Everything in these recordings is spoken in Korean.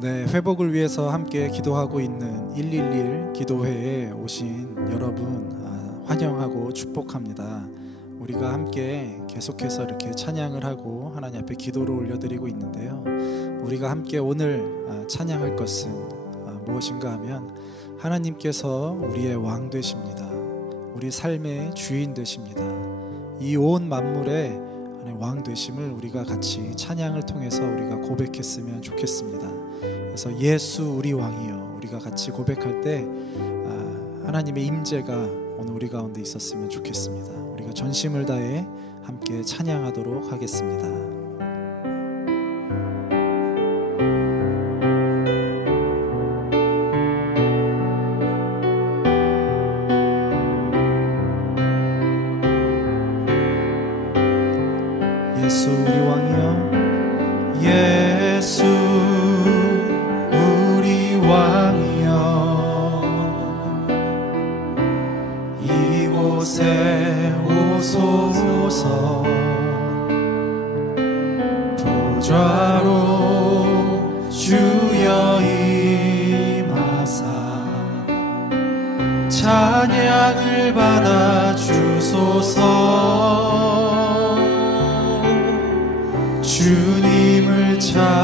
네, 회복을 위해서 함께 기도하고 있는 111 기도회에 오신 여러분 환영하고 축복합니다. 우리가 함께 계속해서 이렇게 찬양을 하고 하나님 앞에 기도를 올려드리고 있는데요, 우리가 함께 오늘 찬양할 것은 무엇인가 하면 하나님께서 우리의 왕 되십니다. 우리 삶의 주인 되십니다. 이 온 만물의 왕 되심을 우리가 같이 찬양을 통해서 우리가 고백했으면 좋겠습니다. 그래서 예수 우리 왕이여, 우리가 같이 고백할 때 하나님의 임재가 오늘 우리 가운데 있었으면 좋겠습니다. 우리가 전심을 다해 함께 찬양하도록 하겠습니다. 예수 우리 왕이여, 예수 우리 왕이여, 이곳에 오소서. 보좌로 주여 임하사 찬양을 받아 주소서. 주님을 찬양하오니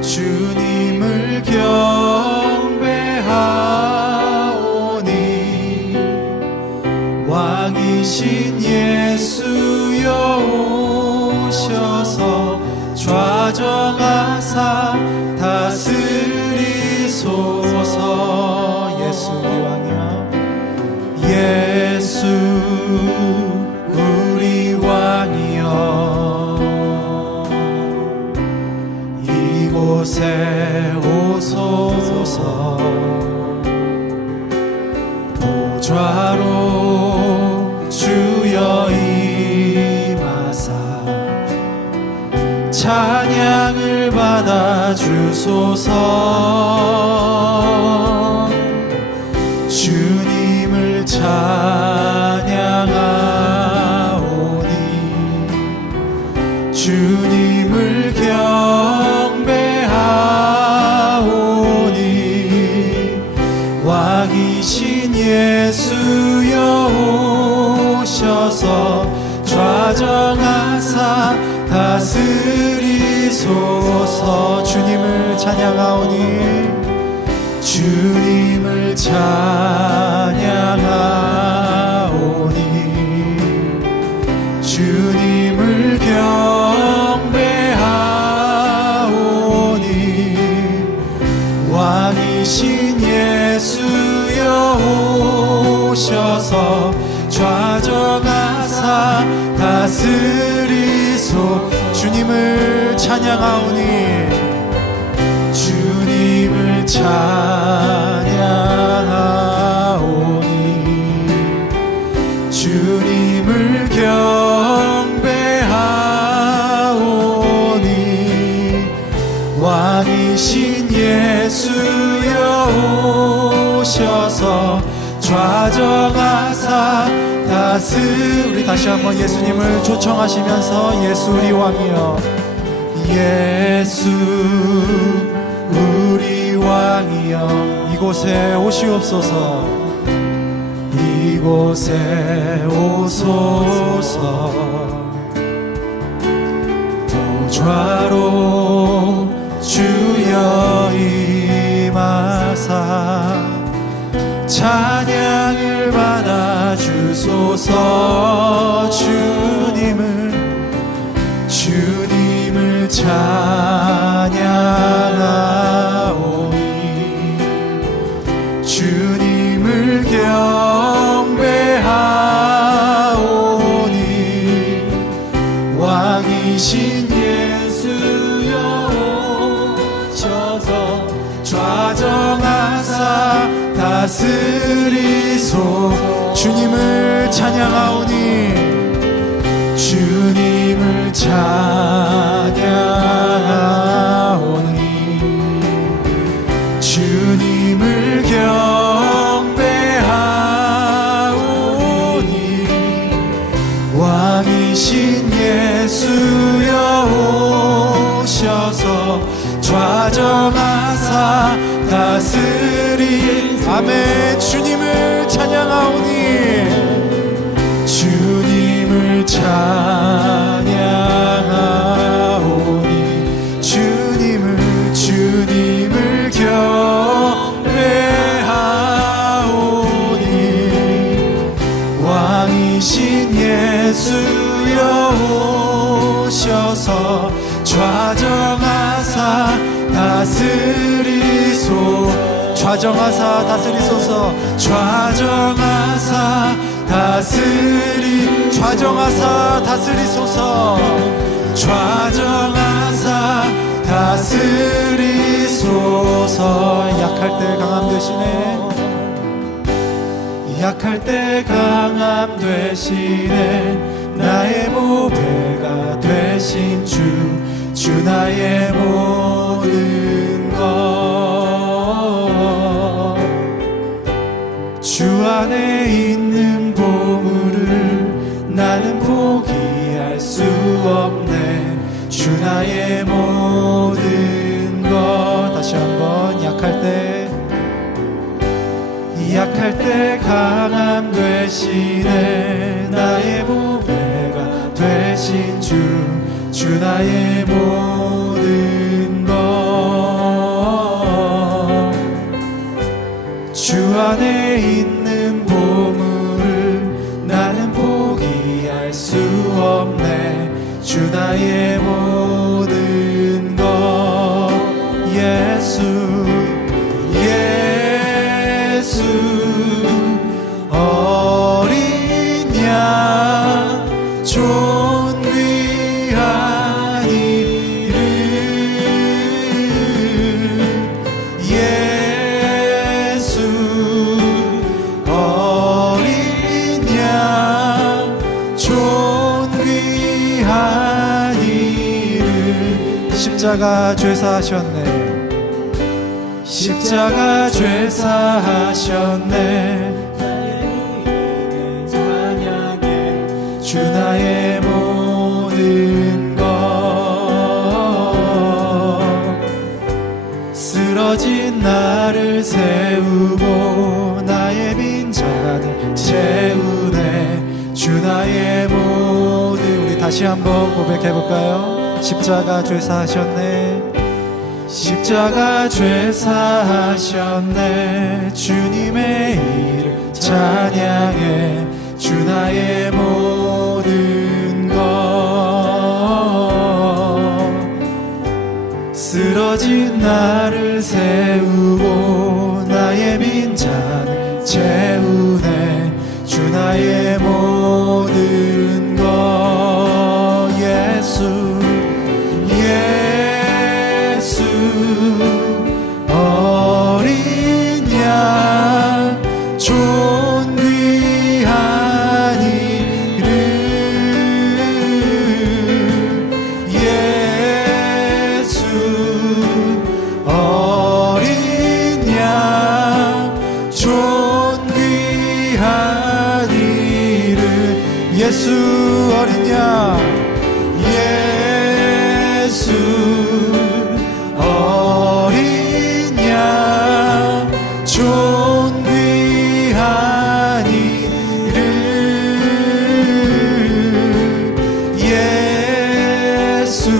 주님을 경배하오니 왕이신 예수여 오셔서 좌정하사 다스리소서. 예수 우리 왕이여, 예수 우리 왕이여, 이곳에 오소서. 보좌로 주여 임하사 찬양을 받아 주소서. 주님을 찬양하오니 주님을 경배하오니 왕이신 예수여 오셔서 좌정하사 다스리소서. 주님을 찬양하오니 주님을 찬양하오니 주님을 경배하오니 왕이신 예수여 오셔서 좌정하사 다스리소. 주님을 찬양하오니 주님을 찬양하오니 주님을 경배하오니 왕이신 예수여 오셔서 좌정하사 우리 다시 한번 예수님을 초청하시면서 예수 우리 왕이여, 예수 우리 왕이여, 이곳에 오시옵소서. 이곳에 오소서. 보좌로 주여 임하사 찬양을 받아 주소서. 주님을 찬양하오니 주님을 경배하오니 왕이신 예수여 오셔서 좌정하사 다스리소. 주님을 찬양하오니 주님을 찬양하오니 주님을 경배하오니 왕이신 예수 아멘. 주님을 찬양하오니 주님을 찬양하오니 주님을 경배하오니 왕이신 예수여 오셔서 좌정하사 다스리소 좌정하사 다스리소서 좌정하사 다스리소서 좌정하사 다스리소서 약할 때 강함 되시네 약할 때 강함 되시네 나의 보배가 되신 주 나의 모든 것 주 안에 있는 보물을 나는 포기할 수 없네 주 나의 모든 것 다시 한번 약할 때 강함 되시네 나의 보배가 되신 주 나의 모든 것 주 안에 있는 보물을 나는 포기할 수 없네 주 나의 모든 것 예수 어린 양 존귀한 이름 예수 어린 양 존귀한 이름 십자가 죄사하셨네 십자가 죄사하셨네 주 나의 모든 것 쓰러진 나를 세우고 나의 빈잔을 채우네 주 나의 모든 우리 다시 한번 고백해볼까요? 십자가 죄사하셨네 십자가 죄사하셨네 주님의 이름 찬양해 주 나의 모든 것 쓰러진 나를 세우고 나의 빈잔을 채우네 주 나의 모든 것 예수 어린 양 존귀한 이름 예수 어린 양 존귀한 이름 예수 어린 양 예수 어린 양 존귀한 이름 예수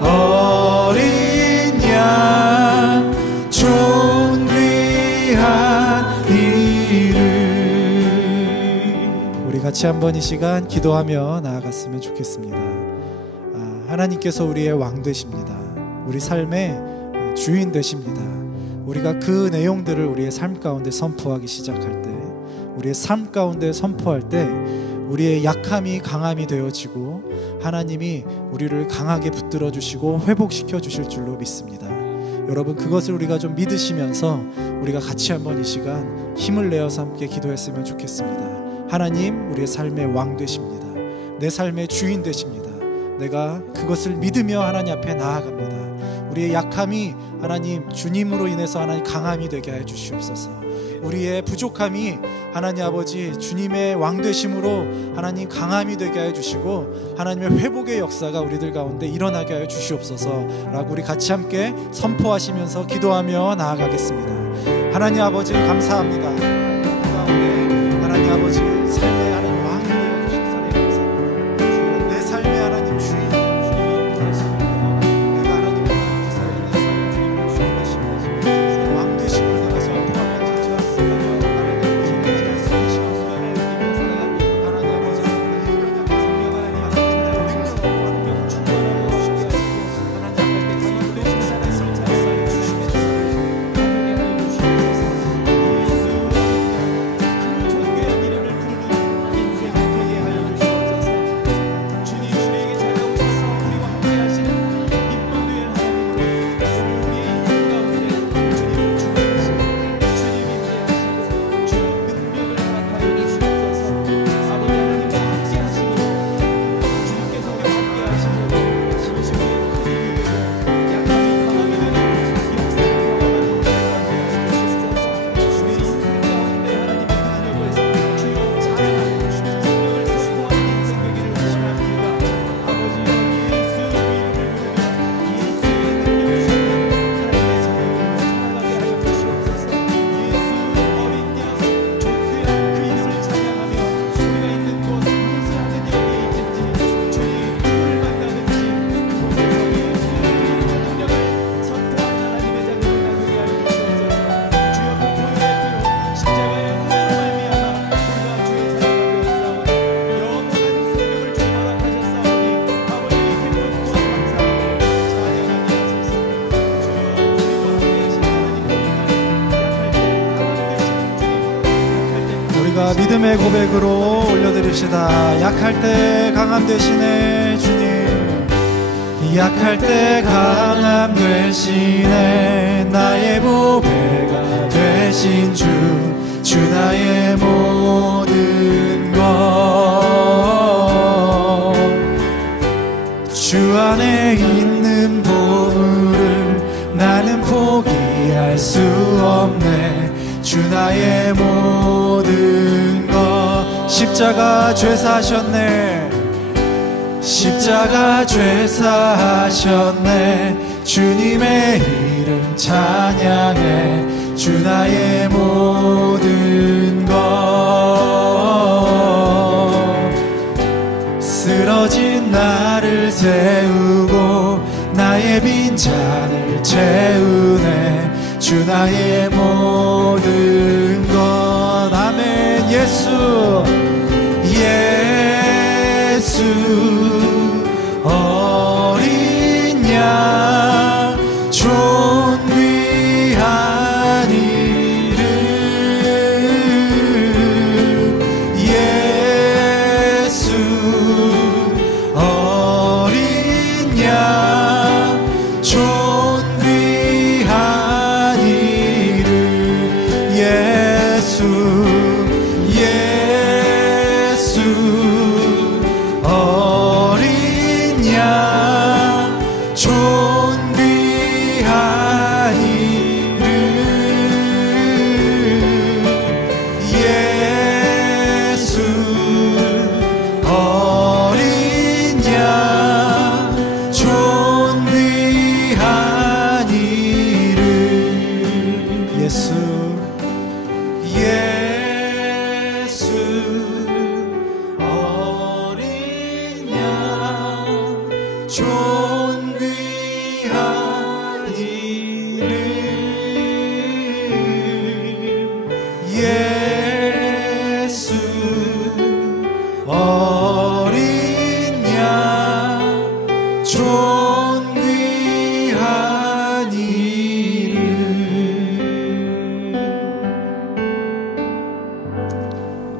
어린 양 존귀한 이름 우리 같이 한번 이 시간 기도하며 나아갔으면 좋겠습니다. 하나님께서 우리의 왕 되십니다. 우리 삶의 주인 되십니다. 우리가 그 내용들을 우리의 삶 가운데 선포하기 시작할 때 우리의 삶 가운데 선포할 때 우리의 약함이 강함이 되어지고 하나님이 우리를 강하게 붙들어 주시고 회복시켜 주실 줄로 믿습니다. 여러분 그것을 우리가 좀 믿으시면서 우리가 같이 한번 이 시간 힘을 내어서 함께 기도했으면 좋겠습니다. 하나님 우리의 삶의 왕 되십니다. 내 삶의 주인 되십니다. 내가 그것을 믿으며 하나님 앞에 나아갑니다. 우리의 약함이 하나님 주님으로 인해서 하나님 강함이 되게 하여 주시옵소서. 우리의 부족함이 하나님 아버지 주님의 왕되심으로 하나님 강함이 되게 하여 주시고 하나님의 회복의 역사가 우리들 가운데 일어나게 하여 주시옵소서 라고 우리 같이 함께 선포하시면서 기도하며 나아가겠습니다. 하나님 아버지 감사합니다. 그 가운데 하나님 아버지 삶의 하나님 왕이 되어 주신 사랑에 감사합니다. 내 삶의 하나님 주인 주님이 되었습니다. 내가 하나님과 기사에 내 삶의 주님을 주인 되시면서 왕 되시는 내가 선포하며 진지하습니다. 하나님 아버지 내가 성실한 수행을 느끼면서 하나님 아버지 성령 하나님 능력으로 충만하게 주시옵소서. 하나님 아버지 내 되신 사랑의 성찰사에 주시옵소서. 우리가 믿음의 고백으로 올려드립시다. 약할 때 강함 되시네 주님, 약할 때 강함 되시네. 나의 보배가 되신 주 나의 모든 것. 주 안에 있는 보물을 나는 포기할 수 없네. 주 나의 모든 것. 십자가 죄사하셨네. 십자가 죄사하셨네. 주님의 이름 찬양해. 주 나의 모든 것. 쓰러진 나를 세우고 나의 빈잔을 채우네. 주 나의 모든 것. 아멘. 예수 예수 어린 양 존귀한 이름. 예수 어린 양 존귀한 이름. 예수 어린 양 존귀한 이름. 예수 어린 양 존귀한 이름. 예수 존귀한 이름. 예수 어린 양 존귀한 이름.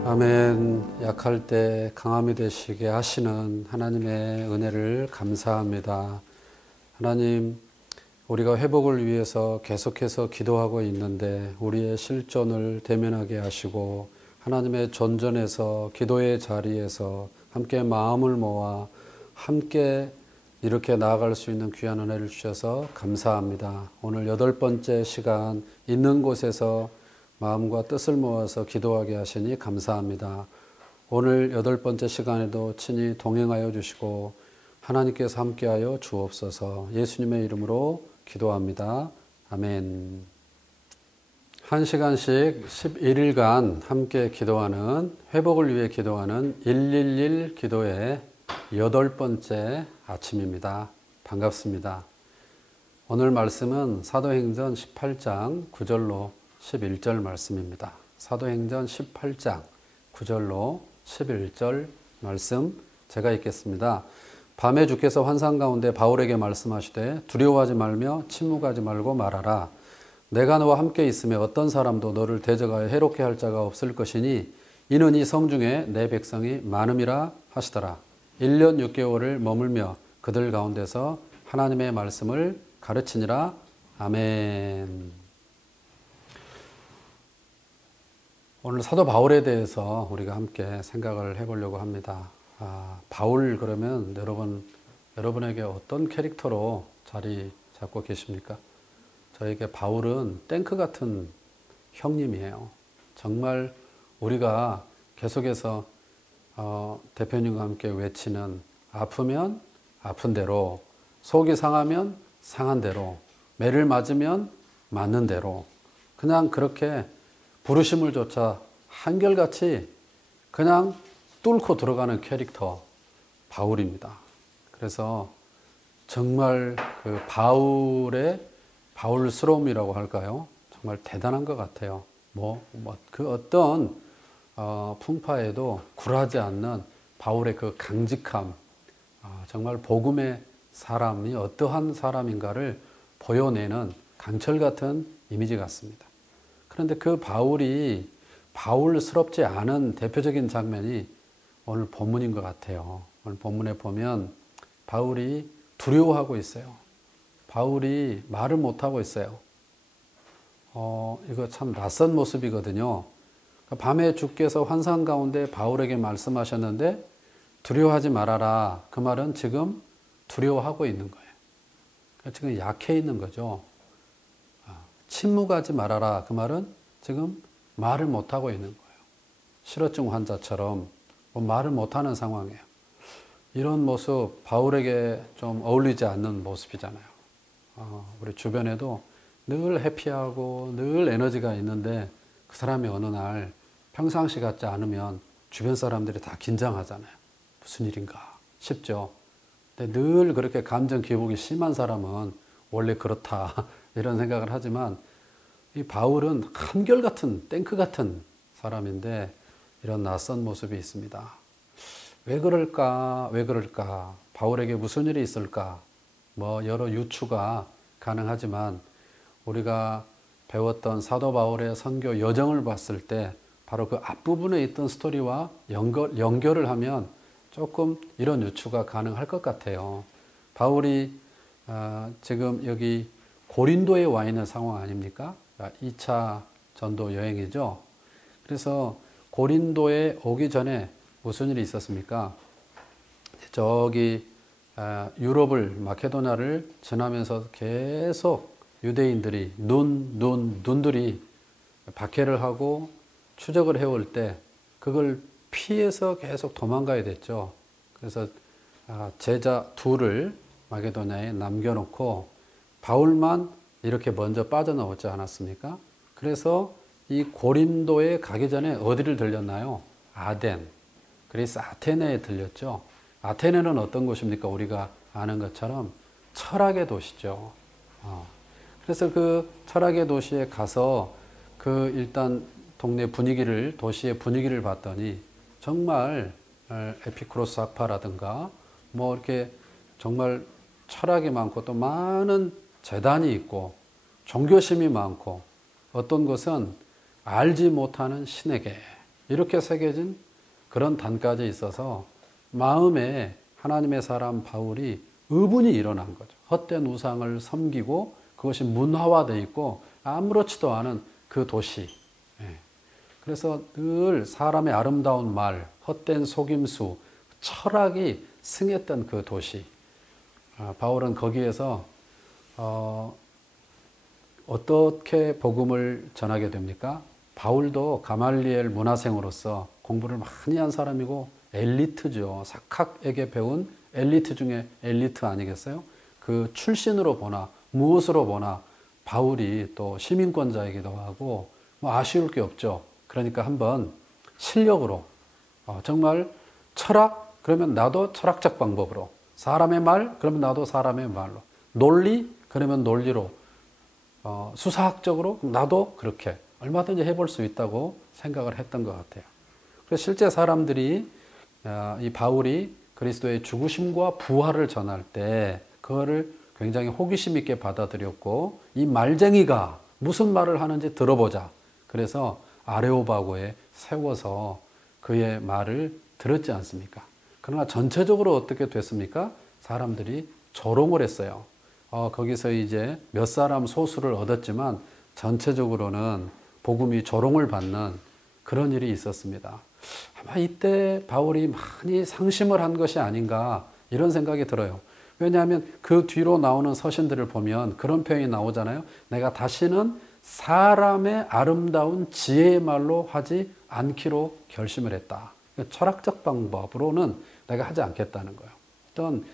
아멘. 약할 때 강함이 되시게 하시는 하나님의 은혜를 감사합니다. 하나님, 우리가 회복을 위해서 계속해서 기도하고 있는데 우리의 실존을 대면하게 하시고 하나님의 전전에서 기도의 자리에서 함께 마음을 모아 함께 이렇게 나아갈 수 있는 귀한 은혜를 주셔서 감사합니다. 오늘 8번째 시간 있는 곳에서 마음과 뜻을 모아서 기도하게 하시니 감사합니다. 오늘 8번째 시간에도 친히 동행하여 주시고 하나님께서 함께하여 주옵소서. 예수님의 이름으로 기도합니다. 아멘. 1시간씩 11일간 함께 기도하는, 회복을 위해 기도하는 111 기도의 8번째 아침입니다. 반갑습니다. 오늘 말씀은 사도행전 18장 9절로 11절 말씀입니다. 사도행전 18장 9절로 11절 말씀 제가 읽겠습니다. 밤에 주께서 환상 가운데 바울에게 말씀하시되 두려워하지 말며 침묵하지 말고 말하라. 내가 너와 함께 있으며 어떤 사람도 너를 대적하여 해롭게 할 자가 없을 것이니 이는 이 성중에 내 백성이 많음이라 하시더라. 1년 6개월을 머물며 그들 가운데서 하나님의 말씀을 가르치니라. 아멘. 오늘 사도 바울에 대해서 우리가 함께 생각을 해보려고 합니다. 바울 그러면 여러분에게 어떤 캐릭터로 자리 잡고 계십니까? 저에게 바울은 탱크 같은 형님이에요. 정말 우리가 계속해서 대표님과 함께 외치는 아프면 아픈 대로, 속이 상하면 상한 대로, 매를 맞으면 맞는 대로 그냥 그렇게 부르심을 조차 한결같이 그냥 뚫고 들어가는 캐릭터 바울입니다. 그래서 정말 그 바울스러움이라고 할까요? 정말 대단한 것 같아요. 그 어떤 풍파에도 굴하지 않는 바울의 그 강직함, 정말 복음의 사람이 어떠한 사람인가를 보여내는 강철 같은 이미지 같습니다. 그런데 그 바울이 바울스럽지 않은 대표적인 장면이 오늘 본문인 것 같아요. 오늘 본문에 보면 바울이 두려워하고 있어요. 바울이 말을 못하고 있어요. 이거 참 낯선 모습이거든요. 밤에 주께서 환상 가운데 바울에게 말씀하셨는데 두려워하지 말아라. 그 말은 지금 두려워하고 있는 거예요. 지금 약해 있는 거죠. 침묵하지 말아라. 그 말은 지금 말을 못하고 있는 거예요. 실어증 환자처럼 말을 못하는 상황이에요. 이런 모습 바울에게 좀 어울리지 않는 모습이잖아요. 우리 주변에도 늘 해피하고 늘 에너지가 있는데 그 사람이 어느 날 평상시 같지 않으면 주변 사람들이 다 긴장하잖아요. 무슨 일인가 싶죠. 근데 늘 그렇게 감정 기복이 심한 사람은 원래 그렇다 이런 생각을 하지만 이 바울은 한결같은 탱크 같은 사람인데 이런 낯선 모습이 있습니다. 왜 그럴까? 바울에게 무슨 일이 있을까? 여러 유추가 가능하지만 우리가 배웠던 사도 바울의 선교 여정을 봤을 때 바로 그 앞부분에 있던 스토리와 연결을 하면 조금 이런 유추가 가능할 것 같아요. 바울이 지금 여기 고린도에 와 있는 상황 아닙니까? 2차 전도 여행이죠. 그래서 고린도에 오기 전에 무슨 일이 있었습니까? 저기 유럽을 마케도냐를 지나면서 계속 유대인들이 눈들이 박해를 하고 추적을 해올 때 그걸 피해서 계속 도망가야 됐죠. 그래서 제자 둘을 마게도냐에 남겨놓고 바울만 이렇게 먼저 빠져나오지 않았습니까? 그래서 이 고린도에 가기 전에 어디를 들렸나요? 아덴, 그리스 아테네에 들렸죠. 아테네는 어떤 곳입니까? 우리가 아는 것처럼 철학의 도시죠. 그래서 그 철학의 도시에 가서 그 일단 동네 분위기를, 도시의 분위기를 봤더니 정말 에피쿠로스 학파라든가 이렇게 정말 철학이 많고 또 많은 재단이 있고 종교심이 많고 어떤 것은 알지 못하는 신에게 이렇게 새겨진 그런 단까지 있어서 마음에 하나님의 사람 바울이 의분이 일어난 거죠. 헛된 우상을 섬기고 그것이 문화화되어 있고 아무렇지도 않은 그 도시. 그래서 늘 사람의 아름다운 말, 헛된 속임수, 철학이 승했던 그 도시. 바울은 거기에서 어떻게 복음을 전하게 됩니까? 바울도 가말리엘 문화생으로서 공부를 많이 한 사람이고 엘리트죠. 사학에게 배운 엘리트 중에 엘리트 아니겠어요? 그 출신으로 보나 무엇으로 보나 바울이 또 시민권자이기도 하고 뭐 아쉬울 게 없죠. 그러니까 한번 실력으로 정말 철학 그러면 나도 철학적 방법으로, 사람의 말 그러면 나도 사람의 말로, 논리 그러면 논리로, 수사학적으로 나도 그렇게 얼마든지 해볼 수 있다고 생각을 했던 것 같아요. 그래서 실제 사람들이 이 바울이 그리스도의 죽으심과 부활을 전할 때 그거를 굉장히 호기심 있게 받아들였고, 이 말쟁이가 무슨 말을 하는지 들어보자. 그래서 아레오바고에 세워서 그의 말을 들었지 않습니까? 그러나 전체적으로 어떻게 됐습니까? 사람들이 조롱을 했어요. 거기서 이제 몇 사람 소수를 얻었지만 전체적으로는 복음이 조롱을 받는 그런 일이 있었습니다. 아마 이때 바울이 많이 상심을 한 것이 아닌가 이런 생각이 들어요. 왜냐하면 그 뒤로 나오는 서신들을 보면 그런 표현이 나오잖아요. 내가 다시는 사람의 아름다운 지혜의 말로 하지 않기로 결심을 했다. 철학적 방법으로는 내가 하지 않겠다는 거예요. 어떤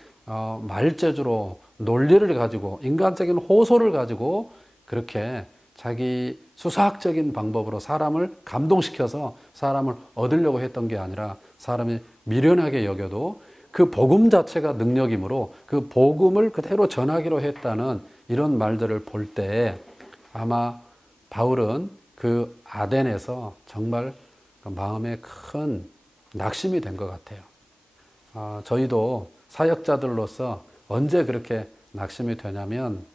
말재주로 논리를 가지고 인간적인 호소를 가지고 그렇게 자기 수사학적인 방법으로 사람을 감동시켜서 사람을 얻으려고 했던 게 아니라 사람이 미련하게 여겨도 그 복음 자체가 능력이므로 그 복음을 그대로 전하기로 했다는 이런 말들을 볼 때 아마 바울은 그 아덴에서 정말 마음에 큰 낙심이 된 것 같아요. 저희도 사역자들로서 언제 그렇게 낙심이 되냐면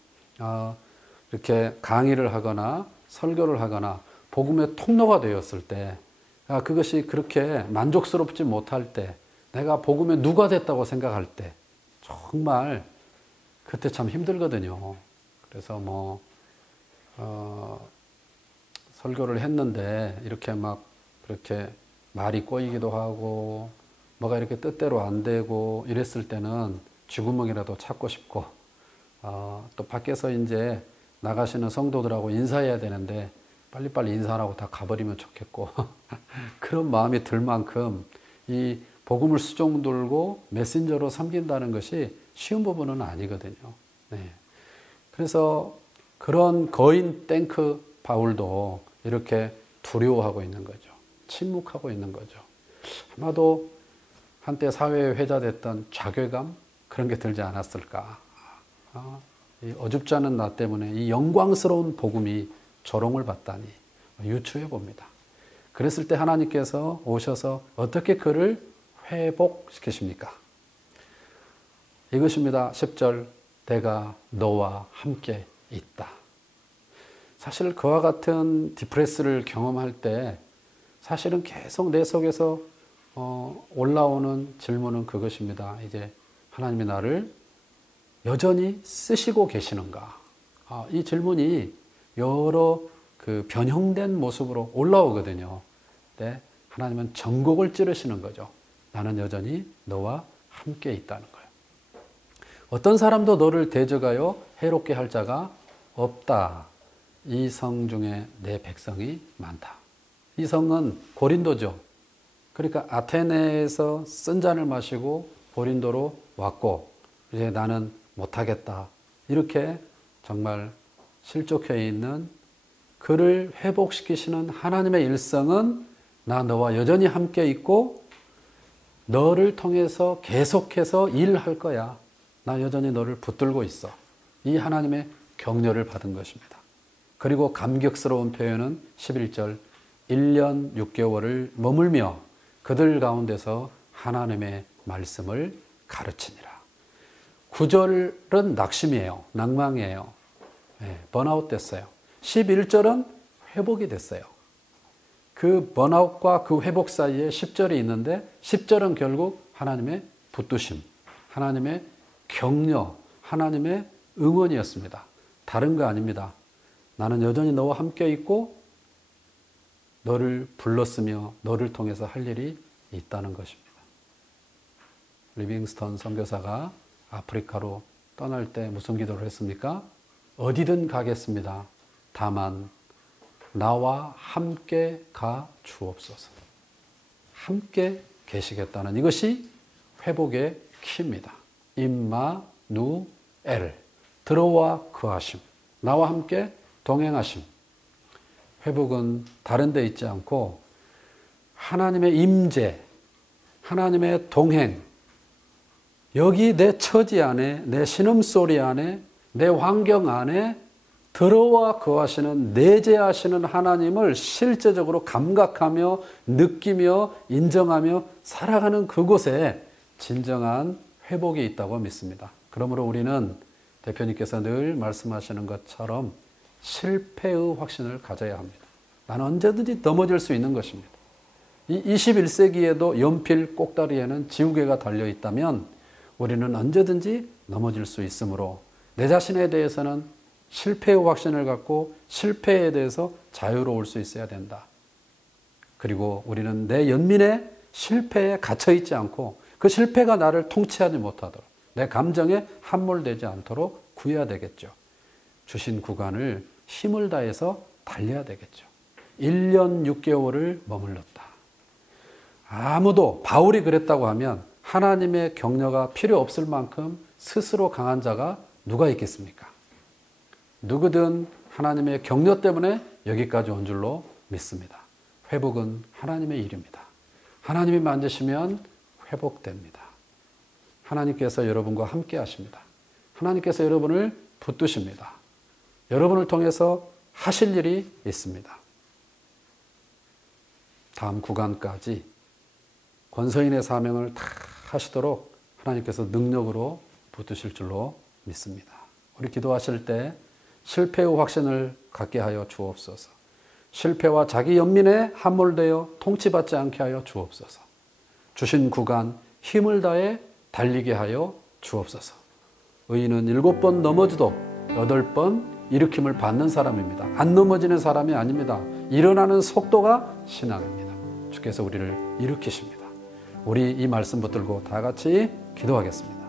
이렇게 강의를 하거나 설교를 하거나 복음의 통로가 되었을 때 그것이 그렇게 만족스럽지 못할 때, 내가 복음의 누가 됐다고 생각할 때 정말 그때 참 힘들거든요. 그래서 설교를 했는데 이렇게 막 그렇게 말이 꼬이기도 하고 뭐가 이렇게 뜻대로 안 되고 이랬을 때는 쥐구멍이라도 찾고 싶고, 또 밖에서 이제 나가시는 성도들하고 인사해야 되는데 빨리빨리 인사하고 다 가버리면 좋겠고 그런 마음이 들 만큼 이 복음을 수종 들고 메신저로 섬긴다는 것이 쉬운 부분은 아니거든요. 네. 그래서 그런 거인 땡크 바울도 이렇게 두려워하고 있는 거죠. 침묵하고 있는 거죠. 아마도 한때 사회에 회자됐던 자괴감 그런 게 들지 않았을까. 이 어줍지 않은 나 때문에 이 영광스러운 복음이 조롱을 받다니 유추해 봅니다. 그랬을 때 하나님께서 오셔서 어떻게 그를 회복시키십니까? 이것입니다. 10절 내가 너와 함께 있다. 사실 그와 같은 디프레스를 경험할 때 사실은 계속 내 속에서 올라오는 질문은 그것입니다. 이제 하나님이 나를 여전히 쓰시고 계시는가? 이 질문이 여러 그 변형된 모습으로 올라오거든요. 근데 하나님은 전곡을 찌르시는 거죠. 나는 여전히 너와 함께 있다는 거예요. 어떤 사람도 너를 대적하여 해롭게 할 자가 없다. 이 성 중에 내 백성이 많다. 이 성은 고린도죠. 그러니까 아테네에서 쓴 잔을 마시고 고린도로 왔고 이제 나는 못하겠다. 이렇게 정말 실족해 있는 그를 회복시키시는 하나님의 일성은 나 너와 여전히 함께 있고 너를 통해서 계속해서 일할 거야. 나 여전히 너를 붙들고 있어. 이 하나님의 격려를 받은 것입니다. 그리고 감격스러운 표현은 11절 1년 6개월을 머물며 그들 가운데서 하나님의 말씀을 가르치니라. 9절은 낙심이에요. 낭망이에요. 번아웃 됐어요. 11절은 회복이 됐어요. 그 번아웃과 그 회복 사이에 10절이 있는데 10절은 결국 하나님의 붙드심, 하나님의 격려, 하나님의 응원이었습니다. 다른 거 아닙니다. 나는 여전히 너와 함께 있고 너를 불렀으며 너를 통해서 할 일이 있다는 것입니다. 리빙스턴 선교사가 아프리카로 떠날 때 무슨 기도를 했습니까? 어디든 가겠습니다. 다만 나와 함께 가 주옵소서. 함께 계시겠다는 이것이 회복의 키입니다. 임마누엘, 들어와 거하심, 나와 함께 동행하심. 회복은 다른 데 있지 않고 하나님의 임재, 하나님의 동행, 여기 내 처지 안에, 내 신음소리 안에, 내 환경 안에 들어와 거하시는, 내재하시는 하나님을 실제적으로 감각하며 느끼며 인정하며 살아가는 그곳에 진정한 회복이 있다고 믿습니다. 그러므로 우리는 대표님께서 늘 말씀하시는 것처럼 실패의 확신을 가져야 합니다. 나는 언제든지 넘어질 수 있는 것입니다. 이 21세기에도 연필 꼭다리에는 지우개가 달려있다면 우리는 언제든지 넘어질 수 있으므로 내 자신에 대해서는 실패의 확신을 갖고 실패에 대해서 자유로울 수 있어야 된다. 그리고 우리는 내 연민의 실패에 갇혀있지 않고 그 실패가 나를 통치하지 못하도록 내 감정에 함몰되지 않도록 구해야 되겠죠. 주신 구간을 힘을 다해서 달려야 되겠죠. 1년 6개월을 머물렀다. 아무도 바울이 그랬다고 하면 하나님의 격려가 필요 없을 만큼 스스로 강한 자가 누가 있겠습니까? 누구든 하나님의 격려 때문에 여기까지 온 줄로 믿습니다. 회복은 하나님의 일입니다. 하나님이 만드시면 회복됩니다. 하나님께서 여러분과 함께 하십니다. 하나님께서 여러분을 붙드십니다. 여러분을 통해서 하실 일이 있습니다. 다음 구간까지 권서인의 사명을 다 하시도록 하나님께서 능력으로 붙드실 줄로 믿습니다. 우리 기도하실 때 실패의 확신을 갖게 하여 주옵소서. 실패와 자기 연민에 함몰되어 통치받지 않게 하여 주옵소서. 주신 구간 힘을 다해 달리게 하여 주옵소서. 의인은 7번 넘어져도 8번 일으킴을 받는 사람입니다. 안 넘어지는 사람이 아닙니다. 일어나는 속도가 신앙입니다. 주께서 우리를 일으키십니다. 우리 이 말씀 붙들고 다 같이 기도하겠습니다.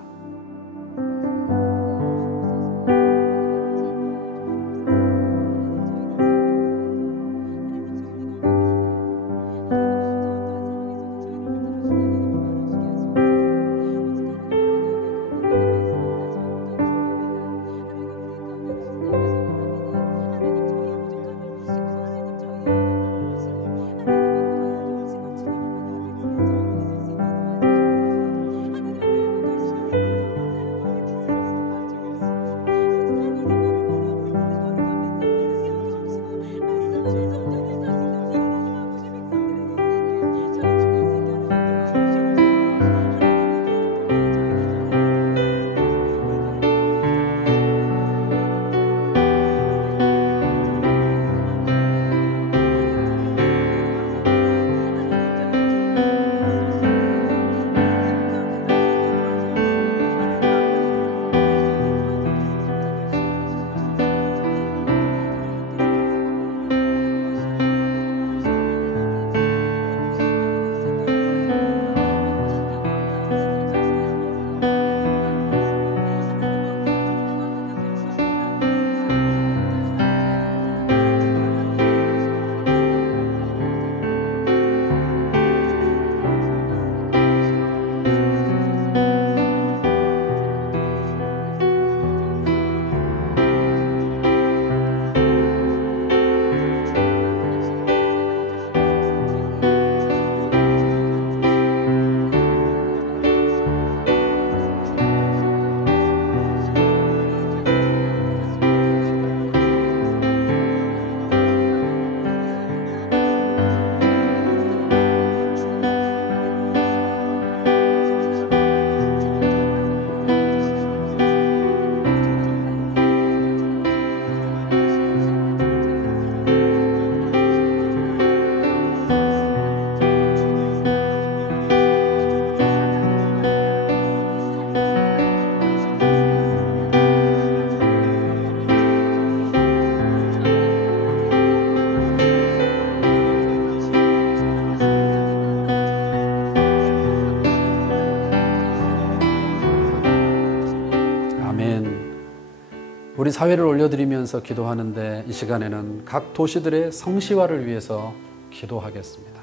우리 사회를 올려드리면서 기도하는데 이 시간에는 각 도시들의 성시화를 위해서 기도하겠습니다.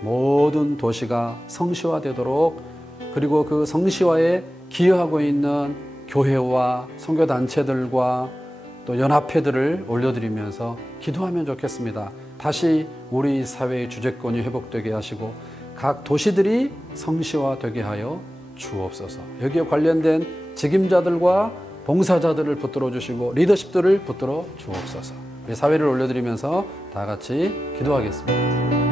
모든 도시가 성시화되도록, 그리고 그 성시화에 기여하고 있는 교회와 선교단체들과 또 연합회들을 올려드리면서 기도하면 좋겠습니다. 다시 우리 사회의 주재권이 회복되게 하시고 각 도시들이 성시화되게 하여 주옵소서. 여기에 관련된 책임자들과 봉사자들을 붙들어 주시고 리더십들을 붙들어 주옵소서. 우리 사회를 올려드리면서 다 같이 기도하겠습니다.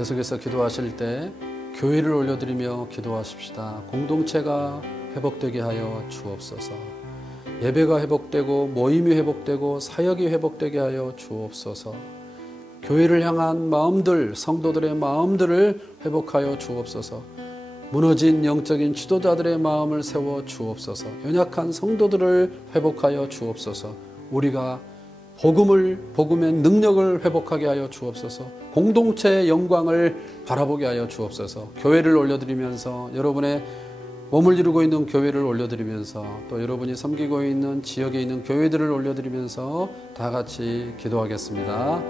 계속해서 기도하실 때 교회를 올려드리며 기도하십시다. 공동체가 회복되게 하여 주옵소서. 예배가 회복되고 모임이 회복되고 사역이 회복되게 하여 주옵소서. 교회를 향한 마음들, 성도들의 마음들을 회복하여 주옵소서. 무너진 영적인 지도자들의 마음을 세워 주옵소서. 연약한 성도들을 회복하여 주옵소서. 우리가 복음의 능력을 회복하게 하여 주옵소서. 공동체의 영광을 바라보게 하여 주옵소서. 교회를 올려드리면서 여러분의 몸을 이루고 있는 교회를 올려드리면서 또 여러분이 섬기고 있는 지역에 있는 교회들을 올려드리면서 다 같이 기도하겠습니다.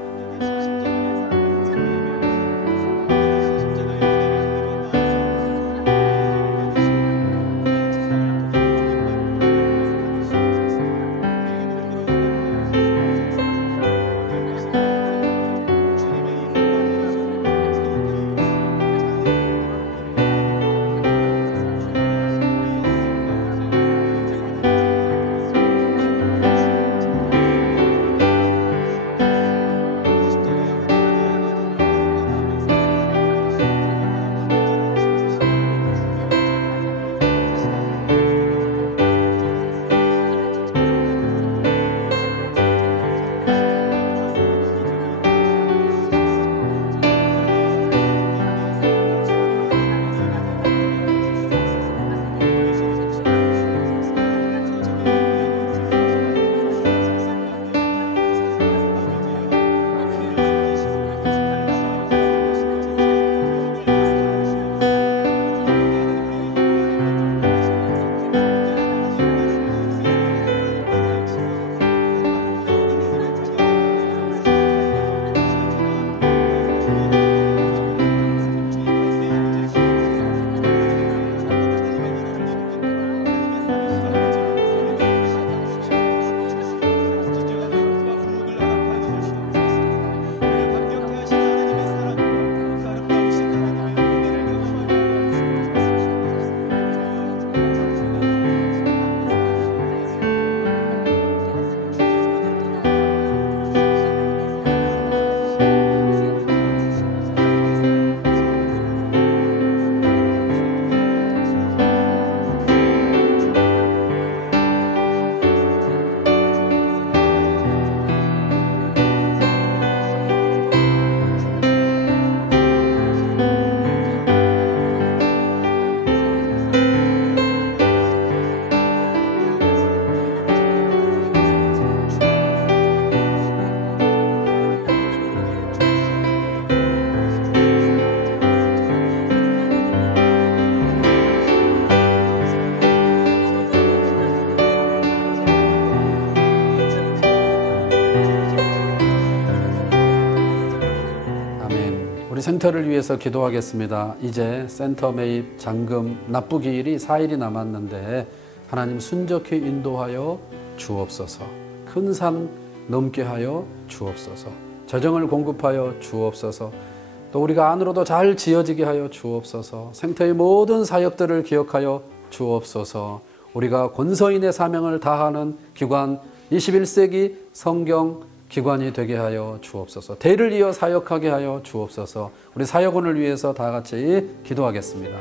센터를 위해서 기도하겠습니다. 이제 센터 매입, 잔금, 납부기일이 4일이 남았는데 하나님 순적히 인도하여 주옵소서. 큰 산 넘게 하여 주옵소서. 재정을 공급하여 주옵소서. 또 우리가 안으로도 잘 지어지게 하여 주옵소서. 센터의 모든 사역들을 기억하여 주옵소서. 우리가 권서인의 사명을 다하는 기관, 21세기 성경 기관이 되게 하여 주옵소서. 대를 이어 사역하게 하여 주옵소서. 우리 사역원을 위해서 다 같이 기도하겠습니다.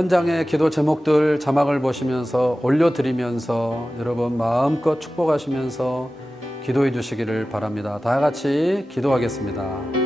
현장의 기도 제목들 자막을 보시면서 올려드리면서 여러분 마음껏 축복하시면서 기도해 주시기를 바랍니다. 다 같이 기도하겠습니다.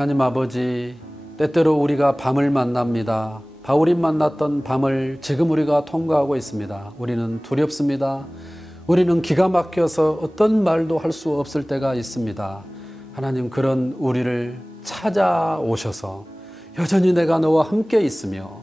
하나님 아버지, 때때로 우리가 밤을 만납니다. 바울이 만났던 밤을 지금 우리가 통과하고 있습니다. 우리는 두렵습니다. 우리는 기가 막혀서 어떤 말도 할 수 없을 때가 있습니다. 하나님, 그런 우리를 찾아오셔서 여전히 내가 너와 함께 있으며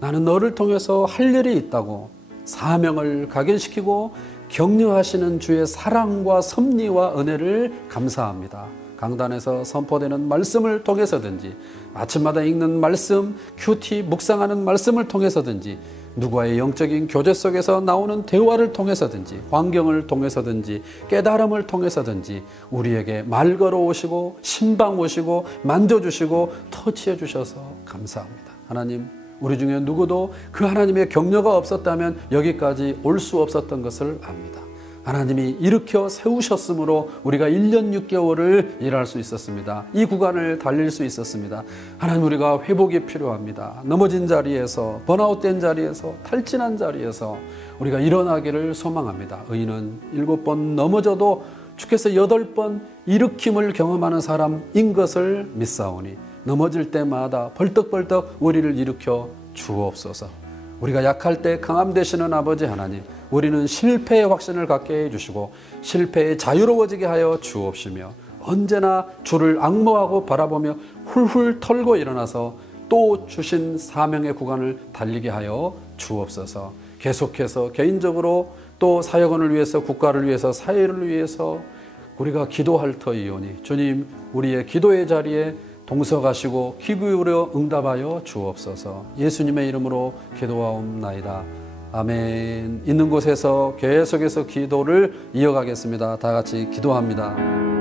나는 너를 통해서 할 일이 있다고 사명을 각인시키고 격려하시는 주의 사랑과 섭리와 은혜를 감사합니다. 강단에서 선포되는 말씀을 통해서든지, 아침마다 읽는 말씀, 큐티 묵상하는 말씀을 통해서든지, 누구와의 영적인 교제 속에서 나오는 대화를 통해서든지, 환경을 통해서든지, 깨달음을 통해서든지 우리에게 말 걸어오시고 신방 오시고 만져주시고 터치해 주셔서 감사합니다. 하나님, 우리 중에 누구도 그 하나님의 격려가 없었다면 여기까지 올 수 없었던 것을 압니다. 하나님이 일으켜 세우셨으므로 우리가 1년 6개월을 일할 수 있었습니다. 이 구간을 달릴 수 있었습니다. 하나님, 우리가 회복이 필요합니다. 넘어진 자리에서, 번아웃된 자리에서, 탈진한 자리에서 우리가 일어나기를 소망합니다. 의인은 7번 넘어져도 주께서 8번 일으킴을 경험하는 사람인 것을 믿사오니 넘어질 때마다 벌떡벌떡 우리를 일으켜 주옵소서. 우리가 약할 때 강함 되시는 아버지 하나님, 우리는 실패의 확신을 갖게 해주시고 실패에 자유로워지게 하여 주옵시며 언제나 주를 앙모하고 바라보며 훌훌 털고 일어나서 또 주신 사명의 구간을 달리게 하여 주옵소서. 계속해서 개인적으로 또 사역원을 위해서, 국가를 위해서, 사회를 위해서 우리가 기도할 터이오니 주님, 우리의 기도의 자리에 동석하시고 귀 기울여 응답하여 주옵소서. 예수님의 이름으로 기도하옵나이다. 아멘. 있는 곳에서 계속해서 기도를 이어가겠습니다. 다 같이 기도합니다.